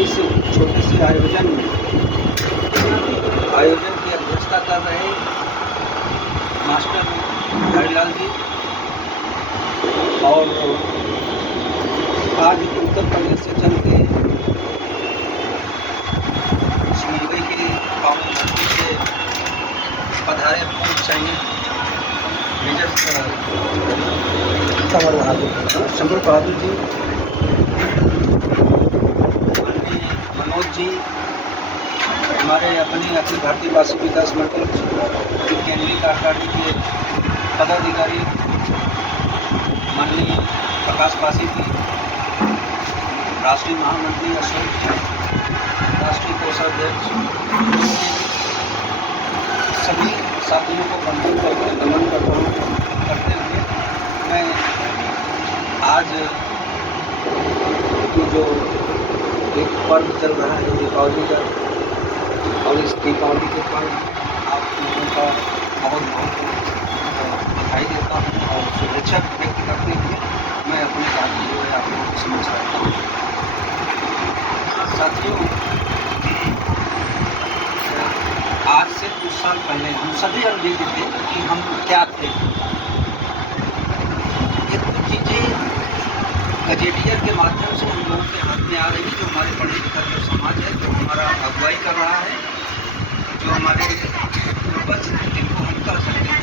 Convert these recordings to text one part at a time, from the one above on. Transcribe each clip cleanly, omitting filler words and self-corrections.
इस छोटे से आयोजन की अध्यक्षता कर रहे मास्टर हरिलाल जी और आज उत्तर प्रदेश से चल के मुंबई के पावन धरती से पधारे पूर्व सैनिक मेजर समर बहादुर जी, मनोज जी, हमारे अपने अखिल भारतीय वासी विकास मंडल केंद्रीय कार्यकारिणी के पदाधिकारी माननीय प्रकाश पासी जी, राष्ट्रीय महामंत्री अशोक जी, राष्ट्रीय कोषाध्यक्ष, सभी साथियों को वंदन करके नमन करते हुए मैं आज जो एक पर्व चल रहा है दीपावली का, और इस दीपावली के पर्व आप लोगों का बहुत बहुत दिखाई देता हूँ और शुभेच्छा व्यक्त करते हुए मैं अपने बात जो है आप लोगों को समझ सकता हूँ। साथियों, आज से कुछ साल पहले हम सभी अनभिज्ञ थे कि हम क्या थे। ये कुछ चीज़ें गजेटियर के माध्यम से हम लोगों के हाथ में आ रही है, जो हमारे पढ़े लिखे जो समाज है, जो हमारा अगुवाई कर रहा है, जो हमारे पूर्वज जिनको हम कह सकते हैं,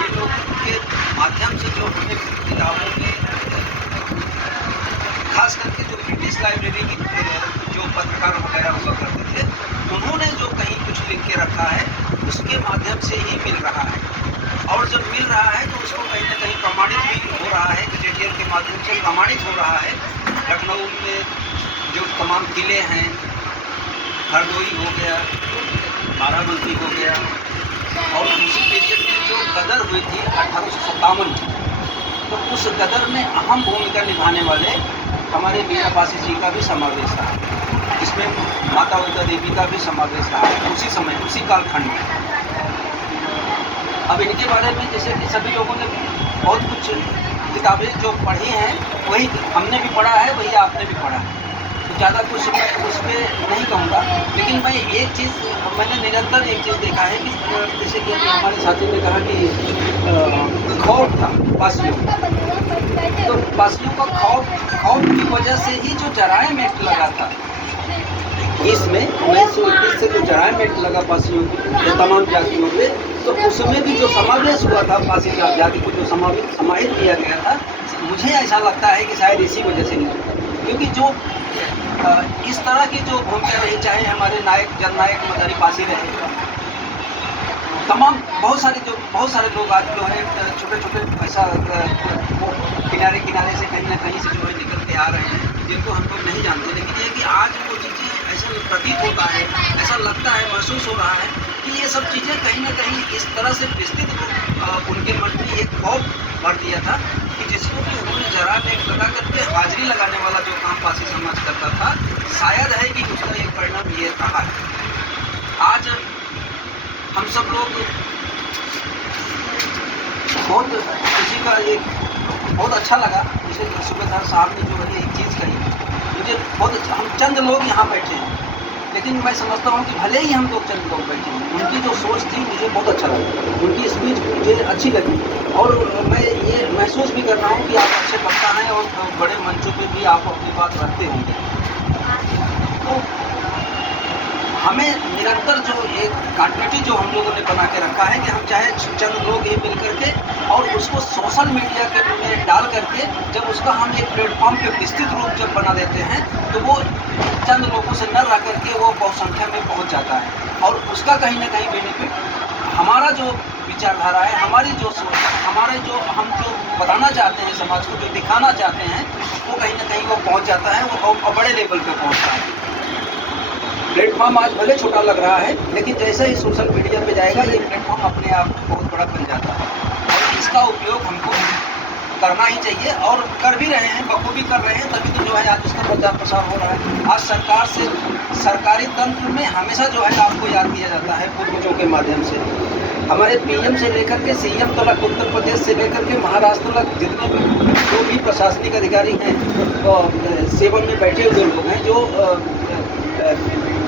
ये लोग के माध्यम से जो हमें किताबों में, खास करके जो ब्रिटिश लाइब्रेरी की जो पत्रकार वगैरह हुआ करते थे, उन्होंने जो कहीं कुछ लिख के रखा है उसके माध्यम से ही मिल रहा है। और जब मिल रहा है तो उसको कहीं ना कहीं प्रमाणित भी हो रहा है, गजेटियर के माध्यम से प्रमाणित हो रहा है। लखनऊ में जो तमाम किले हैं, हरदोई हो गया, बाराबंकी हो गया, और उसी पीरियड में जो गदर हुई थी 1857 की, तो उस गदर में अहम भूमिका निभाने वाले हमारे मीराबाई जी का भी समावेश रहा। इसमें माता उषा देवी का भी समावेश रहा उसी समय, उसी कालखंड में। अब इनके बारे में जैसे कि सभी लोगों ने बहुत कुछ किताबें जो पढ़ी हैं, वही हमने भी पढ़ा है, वही आपने भी पढ़ा है, तो ज़्यादा कुछ मैं उस पर नहीं कहूँगा। लेकिन मैं एक चीज़, मैंने निरंतर एक चीज़ देखा है कि जैसे कि अभी हमारे साथी ने कहा कि खौफ था पासियों, तो पासियों का खौफ की वजह से ही जो जराइम एक्ट लगा था इसमें 1921 से जो जराइम एक्ट लगा पासियों की तमाम जातियों पे, तो उसमें भी जो समावेश हुआ था पासी जाति को जो समाहित किया गया था, मुझे ऐसा लगता है कि शायद इसी वजह से नहीं, क्योंकि जो इस तरह की जो भूमिका रही, चाहे हमारे नायक जननायक मदारी पासी रहे, तमाम बहुत सारे लोग आज जो है छोटे छोटे ऐसा किनारे किनारे से कहीं ना कहीं से जो है निकल के आ रहे हैं, जिनको हम लोग नहीं जानते। लेकिन ये कि आज वो चीज़ें ऐसा प्रतीत होता है, ऐसा लगता है, महसूस हो रहा है कि ये सब चीज़ें कहीं ना कहीं इस तरह से विस्तृत उनके मन में एक खौफ भर दिया था कि जिसको कि उन्होंने जरा एक लगा करके हाजिरी लगाने वाला जो काम पासी समाज करता था, शायद है कि उसका एक परिणाम ये रहा है। आज हम सब लोग बहुत किसी का एक बहुत अच्छा लगा, जैसे सूबेदार साहब ने जो है एक चीज़ कही, मुझे बहुत अच्छा, हम चंद लोग यहाँ बैठे हैं, लेकिन मैं समझता हूँ कि भले ही हम लोग चंद लोग बैठे हैं, उनकी जो सोच थी मुझे बहुत अच्छा लगा, उनकी स्पीच मुझे अच्छी लगी, और मैं ये महसूस भी कर रहा हूँ कि आप अच्छे वक्ता हैं और बड़े मंचों पर भी आप अपनी बात रखते होंगे। तो हमें निरंतर जो एक कंटिन्यूटी जो हम लोगों ने बना के रखा है कि हम चाहे चंद लोग ये मिल करके और उसको सोशल मीडिया के में डाल करके जब उसका हम एक प्लेटफॉर्म पे विस्तृत रूप जब बना देते हैं, तो वो चंद लोगों से न रह करके वो बहुत संख्या में पहुंच जाता है, और उसका कहीं ना कहीं बेनिफिट हमारा जो विचारधारा है, हमारी जो सोच, हमारे जो हम जो बताना चाहते हैं समाज को, जो दिखाना चाहते हैं, वो कहीं ना कहीं वो पहुँच जाता है, वो बड़े लेवल पर पहुँचता है। प्लेटफॉर्म आज भले छोटा लग रहा है, लेकिन जैसे ही सोशल मीडिया पे जाएगा, ये प्लेटफॉर्म अपने आप में बहुत बड़ा बन जाता है, और इसका उपयोग हमको करना ही चाहिए, और कर भी रहे हैं, बखूबी कर रहे हैं, तभी तो जो है आज उसका प्रचार प्रसार हो रहा है। आज सरकार से, सरकारी तंत्र में हमेशा जो है आपको याद किया जाता है पूर्वजों के माध्यम से। हमारे पीएम से लेकर के सीएम तक, उत्तर प्रदेश से लेकर के महाराष्ट्र तक जितने भी जो भी प्रशासनिक अधिकारी हैं, सेवा में बैठे हुए लोग हैं, जो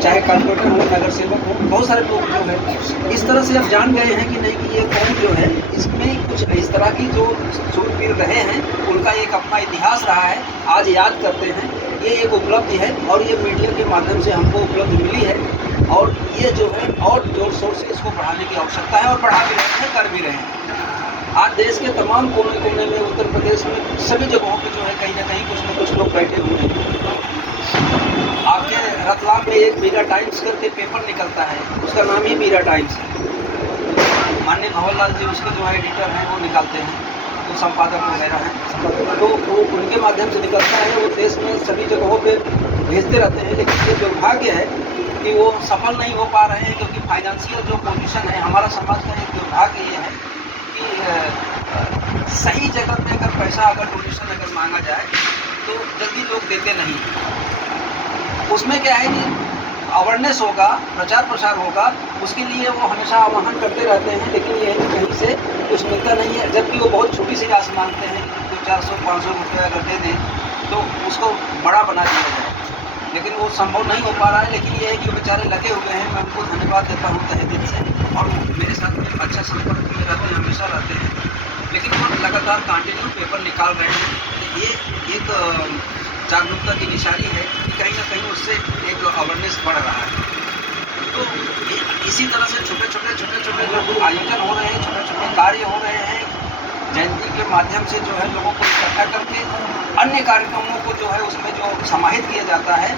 चाहे कॉर्पोरेटर हो, नगर सेवक हो, बहुत सारे लोग जो है इस तरह से अब जान गए हैं कि नहीं कि ये कौन जो है, इसमें कुछ इस तरह की जो शूरवीर रहे हैं उनका एक अपना इतिहास रहा है, आज याद करते हैं। ये एक उपलब्धि है और ये मीडिया के माध्यम से हमको उपलब्धि मिली है, और ये जो है और जोर शोर से इसको बढ़ाने की आवश्यकता है, और बढ़ा भी रहे हैं, कर भी रहे हैं। आज देश के तमाम कोने कोने में, उत्तर प्रदेश में सभी जगहों पे जो है कहीं ना कहीं कुछ न कुछ लोग बैठे हुए हैं। आपके रतलाम में एक मीरा टाइम्स करके पेपर निकलता है, उसका नाम ही मीरा टाइम्स है। माननीय भंवरलाल जी उसके जो है एडिटर हैं, वो निकालते हैं, तो संपादक वगैरह हैं, तो वो उनके माध्यम से निकलता है। वो देश में सभी जगहों पे भेजते रहते हैं, लेकिन ये दुर्भाग्य है कि वो सफल नहीं हो पा रहे हैं, क्योंकि फाइनेंशियल जो पोजीशन है हमारा समाज का, एक दुर्भाग्य ये है कि सही जगह पे अगर पैसा, अगर डोनेशन अगर मांगा जाए तो जल्दी लोग देते नहीं हैं। उसमें क्या है कि अवेयरनेस होगा, प्रचार प्रसार होगा, उसके लिए वो हमेशा आह्वान करते रहते हैं, लेकिन ये कहीं से कुछ मिलता नहीं है। जबकि वो बहुत छोटी सी राशि मांगते हैं, तो 400-500 रुपये अगर दे दें तो उसको बड़ा बना दिया जाए, लेकिन वो संभव नहीं हो पा रहा है। लेकिन ये है कि बेचारे लगे हुए हैं, मैं उनको धन्यवाद देता हूँ तहे दिल से, और मेरे साथ में अच्छा संपर्क में रहते हैं, हमेशा रहते हैं, लेकिन वो लगातार कंटिन्यू पेपर निकाल रहे हैं। ये एक जागरूकता की निशानी है कि कहीं ना कहीं उससे एक अवेयरनेस बढ़ रहा है। तो इसी तरह से छोटे छोटे जो आयोजन हो रहे हैं, छोटे छोटे कार्य हो रहे हैं, जयंती के माध्यम से जो है लोगों को इकट्ठा करके अन्य कार्यक्रमों को जो है उसमें जो समाहित किया जाता है,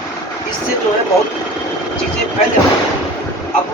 इससे जो है बहुत चीज़ें फैल जाती हैं। अब